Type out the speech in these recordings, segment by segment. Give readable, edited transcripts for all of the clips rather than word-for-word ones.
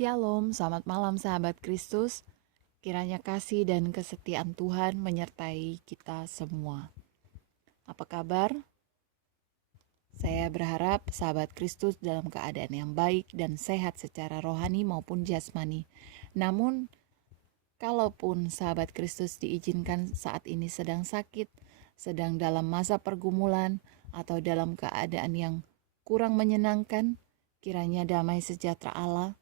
Shalom, selamat malam sahabat Kristus. Kiranya kasih dan kesetiaan Tuhan menyertai kita semua. Apa kabar? Saya berharap sahabat Kristus dalam keadaan yang baik dan sehat secara rohani maupun jasmani. Namun, kalaupun sahabat Kristus diizinkan saat ini sedang sakit, sedang dalam masa pergumulan, atau dalam keadaan yang kurang menyenangkan, kiranya damai sejahtera Allah,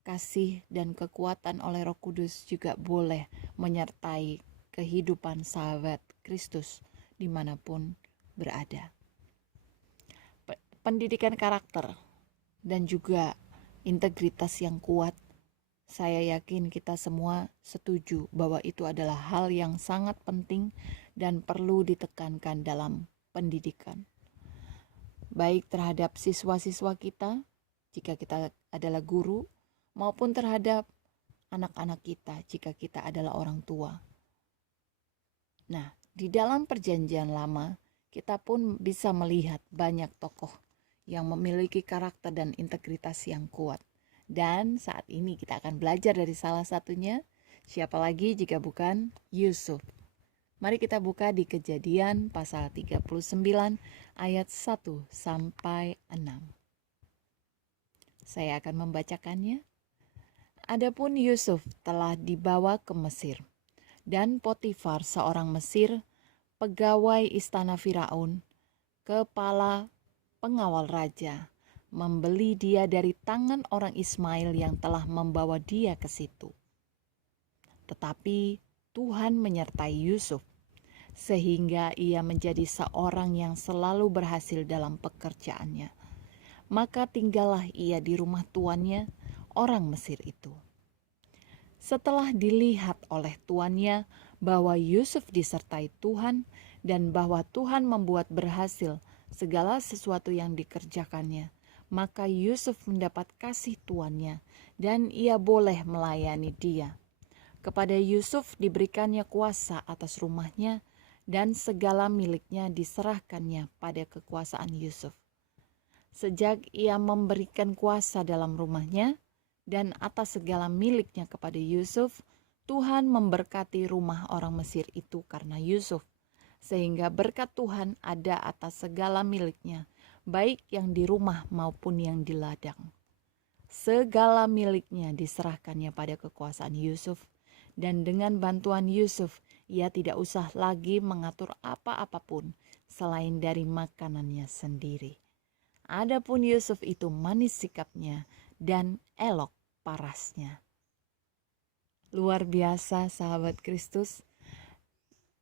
kasih dan kekuatan oleh Roh Kudus juga boleh menyertai kehidupan sahabat Kristus dimanapun berada. Pendidikan karakter dan juga integritas yang kuat, saya yakin kita semua setuju bahwa itu adalah hal yang sangat penting dan perlu ditekankan dalam pendidikan. Baik terhadap siswa-siswa kita, jika kita adalah guru, maupun terhadap anak-anak kita jika kita adalah orang tua. Nah, di dalam perjanjian lama, kita pun bisa melihat banyak tokoh yang memiliki karakter dan integritas yang kuat. Dan saat ini kita akan belajar dari salah satunya, siapa lagi jika bukan Yusuf. Mari kita buka di Kejadian pasal 39 ayat 1 sampai 6. Saya akan membacakannya. Adapun Yusuf telah dibawa ke Mesir, dan Potifar seorang Mesir, pegawai istana Firaun, kepala pengawal raja, membeli dia dari tangan orang Ismail yang telah membawa dia ke situ. Tetapi Tuhan menyertai Yusuf, sehingga ia menjadi seorang yang selalu berhasil dalam pekerjaannya. Maka tinggallah ia di rumah tuannya, orang Mesir itu. Setelah dilihat oleh tuannya bahwa Yusuf disertai Tuhan dan bahwa Tuhan membuat berhasil segala sesuatu yang dikerjakannya, maka Yusuf mendapat kasih tuannya dan ia boleh melayani dia. Kepada Yusuf diberikannya kuasa atas rumahnya dan segala miliknya diserahkannya pada kekuasaan Yusuf. Sejak ia memberikan kuasa dalam rumahnya dan atas segala miliknya kepada Yusuf, Tuhan memberkati rumah orang Mesir itu karena Yusuf, sehingga berkat Tuhan ada atas segala miliknya, baik yang di rumah maupun yang di ladang. Segala miliknya diserahkannya pada kekuasaan Yusuf, dan dengan bantuan Yusuf, ia tidak usah lagi mengatur apa-apapun selain dari makanannya sendiri. Adapun Yusuf itu manis sikapnya dan elok parasnya. Luar biasa sahabat Kristus.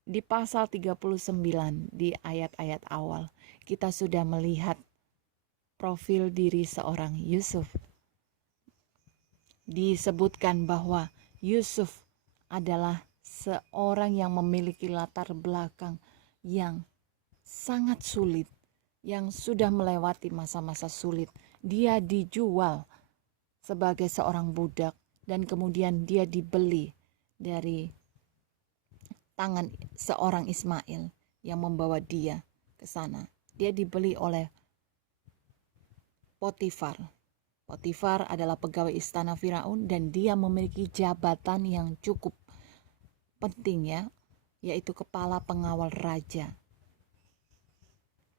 Di pasal 39 di ayat-ayat awal kita sudah melihat profil diri seorang Yusuf. Disebutkan bahwa Yusuf adalah seorang yang memiliki latar belakang yang sangat sulit, yang sudah melewati masa-masa sulit. Dia dijual sebagai seorang budak dan kemudian dia dibeli dari tangan seorang Ismail yang membawa dia ke sana. Dia dibeli oleh Potifar. Potifar adalah pegawai istana Firaun dan dia memiliki jabatan yang cukup penting yaitu kepala pengawal raja.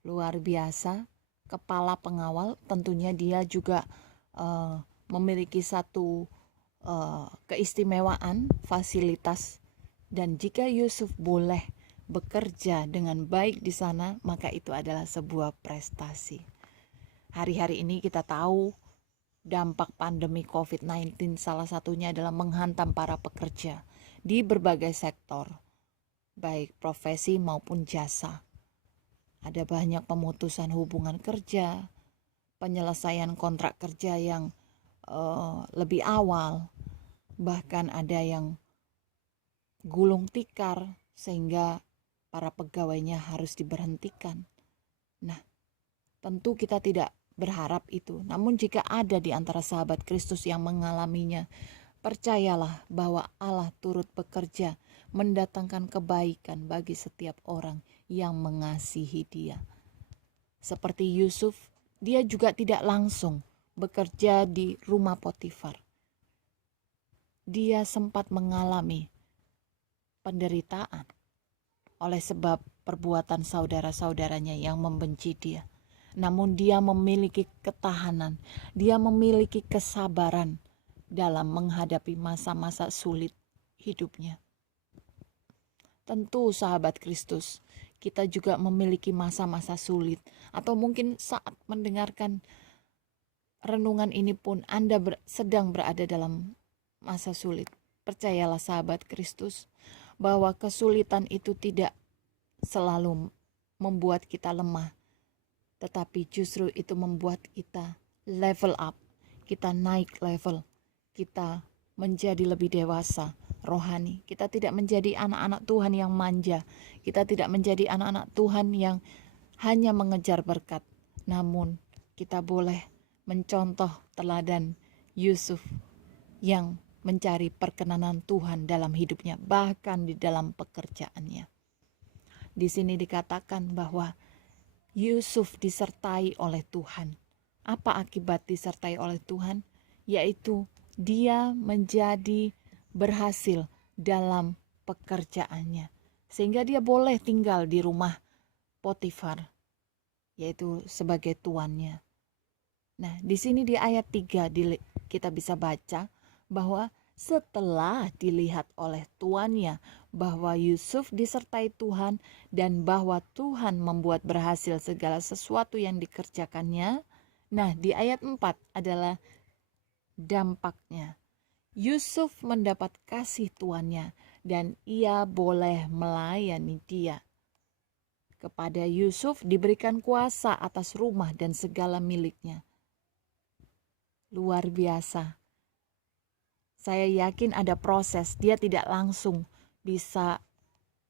Luar biasa, kepala pengawal, tentunya dia juga memiliki satu keistimewaan, fasilitas, dan jika Yusuf boleh bekerja dengan baik di sana, maka itu adalah sebuah prestasi. Hari-hari ini kita tahu dampak pandemi COVID-19 salah satunya adalah menghantam para pekerja di berbagai sektor, baik profesi maupun jasa. Ada banyak pemutusan hubungan kerja, penyelesaian kontrak kerja yang lebih awal, bahkan ada yang gulung tikar sehingga para pegawainya harus diberhentikan. Nah, tentu kita tidak berharap itu. Namun jika ada di antara sahabat Kristus yang mengalaminya, percayalah bahwa Allah turut bekerja mendatangkan kebaikan bagi setiap orang yang mengasihi Dia. Seperti Yusuf, dia juga tidak langsung bekerja di rumah Potifar. dia sempat mengalami penderitaan oleh sebab perbuatan saudara-saudaranya yang membenci dia. Namun dia memiliki ketahanan, dia memiliki kesabaran dalam menghadapi masa-masa sulit hidupnya. Tentu sahabat Kristus, kita juga memiliki masa-masa sulit, atau mungkin saat mendengarkan renungan ini pun Anda sedang berada dalam masa sulit. Percayalah sahabat Kristus, bahwa kesulitan itu tidak selalu membuat kita lemah, tetapi justru itu membuat kita level up, kita naik level, kita menjadi lebih dewasa rohani. Kita tidak menjadi anak-anak Tuhan yang manja, kita tidak menjadi anak-anak Tuhan yang hanya mengejar berkat, namun kita boleh mencontoh teladan Yusuf yang mencari perkenanan Tuhan dalam hidupnya, bahkan di dalam pekerjaannya. Di sini dikatakan bahwa Yusuf disertai oleh Tuhan. Apa akibat disertai oleh Tuhan? Yaitu dia menjadi berhasil dalam pekerjaannya, sehingga dia boleh tinggal di rumah Potifar, yaitu sebagai tuannya. Nah, di sini di ayat 3 kita bisa baca bahwa setelah dilihat oleh tuannya bahwa Yusuf disertai Tuhan dan bahwa Tuhan membuat berhasil segala sesuatu yang dikerjakannya. Nah, di ayat 4 adalah dampaknya. Yusuf mendapat kasih tuannya dan ia boleh melayani dia. Kepada Yusuf diberikan kuasa atas rumah dan segala miliknya. Luar biasa. Saya yakin ada proses, dia tidak langsung bisa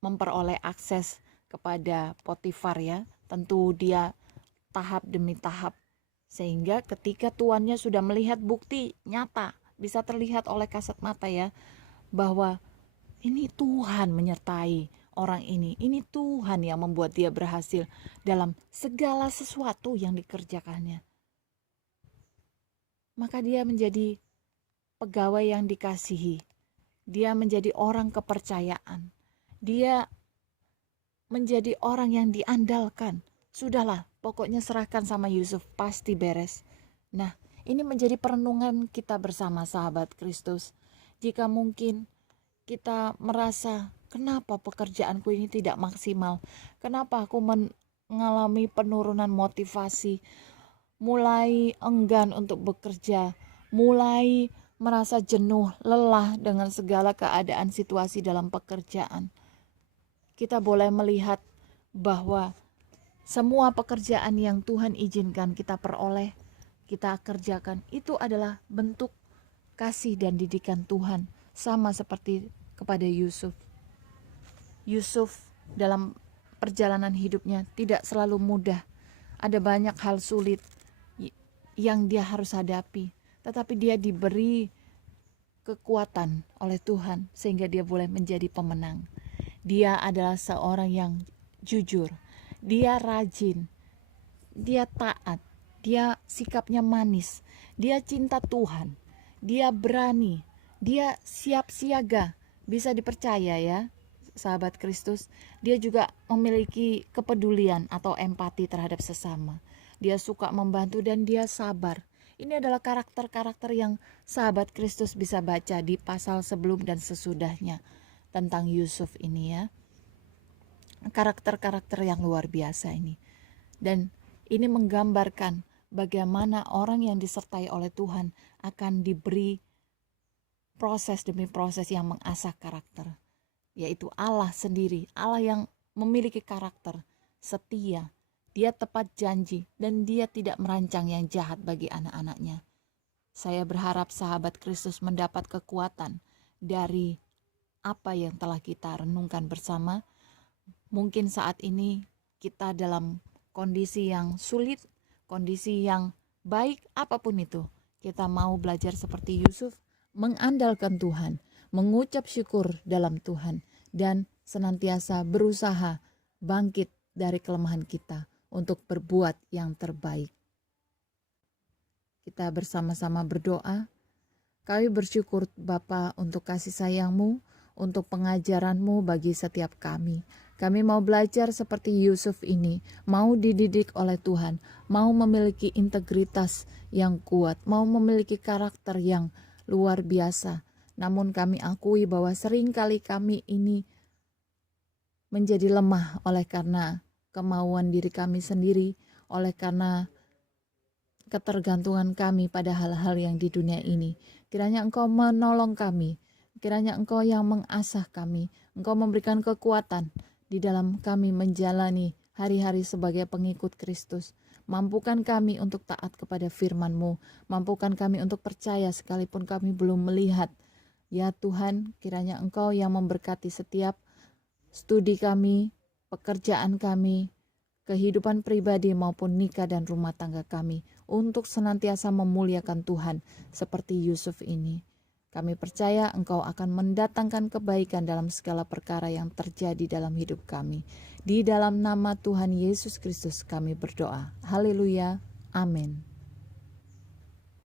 memperoleh akses kepada Potifar ya. Tentu dia tahap demi tahap. Sehingga ketika tuannya sudah melihat bukti nyata, bisa terlihat oleh kasat mata ya, bahwa ini Tuhan menyertai orang ini Tuhan yang membuat dia berhasil dalam segala sesuatu yang dikerjakannya. Maka dia menjadi pegawai yang dikasihi, dia menjadi orang kepercayaan, dia menjadi orang yang diandalkan. Sudahlah, pokoknya serahkan sama Yusuf, pasti beres. Nah, ini menjadi perenungan kita bersama sahabat Kristus. Jika mungkin kita merasa, kenapa pekerjaanku ini tidak maksimal? Kenapa aku mengalami penurunan motivasi? Mulai enggan untuk bekerja, mulai merasa jenuh, lelah dengan segala keadaan situasi dalam pekerjaan. Kita boleh melihat bahwa semua pekerjaan yang Tuhan izinkan kita peroleh, kita kerjakan, itu adalah bentuk kasih dan didikan Tuhan, sama seperti kepada Yusuf. Yusuf dalam perjalanan hidupnya tidak selalu mudah. Ada banyak hal sulit yang dia harus hadapi, tetapi dia diberi kekuatan oleh Tuhan sehingga dia boleh menjadi pemenang. Dia adalah seorang yang jujur, dia rajin, dia taat, dia sikapnya manis, dia cinta Tuhan, dia berani, dia siap siaga, bisa dipercaya ya sahabat Kristus. Dia juga memiliki kepedulian atau empati terhadap sesama. Dia suka membantu dan dia sabar. Ini adalah karakter-karakter yang sahabat Kristus bisa baca di pasal sebelum dan sesudahnya tentang Yusuf ini ya. Karakter-karakter yang luar biasa ini. Dan ini menggambarkan bagaimana orang yang disertai oleh Tuhan akan diberi proses demi proses yang mengasah karakter. Yaitu Allah sendiri, Allah yang memiliki karakter setia. Dia tepat janji dan dia tidak merancang yang jahat bagi anak-anaknya. Saya berharap sahabat Kristus mendapat kekuatan dari apa yang telah kita renungkan bersama. Mungkin saat ini kita dalam kondisi yang sulit, kondisi yang baik, apapun itu. Kita mau belajar seperti Yusuf, mengandalkan Tuhan, mengucap syukur dalam Tuhan, dan senantiasa berusaha bangkit dari kelemahan kita untuk berbuat yang terbaik. Kita bersama-sama berdoa. Kami bersyukur Bapa untuk kasih sayang-Mu, untuk pengajaran-Mu bagi setiap kami. Kami mau belajar seperti Yusuf ini, mau dididik oleh Tuhan, mau memiliki integritas yang kuat, mau memiliki karakter yang luar biasa. Namun kami akui bahwa seringkali kami ini menjadi lemah oleh karena kemauan diri kami sendiri, oleh karena ketergantungan kami pada hal-hal yang di dunia ini. Kiranya Engkau menolong kami, kiranya Engkau yang mengasah kami, Engkau memberikan kekuatan di dalam kami menjalani hari-hari sebagai pengikut Kristus. Mampukan kami untuk taat kepada firman-Mu, mampukan kami untuk percaya sekalipun kami belum melihat. Ya Tuhan, kiranya Engkau yang memberkati setiap studi kami, pekerjaan kami, kehidupan pribadi maupun nikah dan rumah tangga kami, untuk senantiasa memuliakan Tuhan seperti Yusuf ini. Kami percaya Engkau akan mendatangkan kebaikan dalam segala perkara yang terjadi dalam hidup kami. Di dalam nama Tuhan Yesus Kristus kami berdoa. Haleluya. Amin.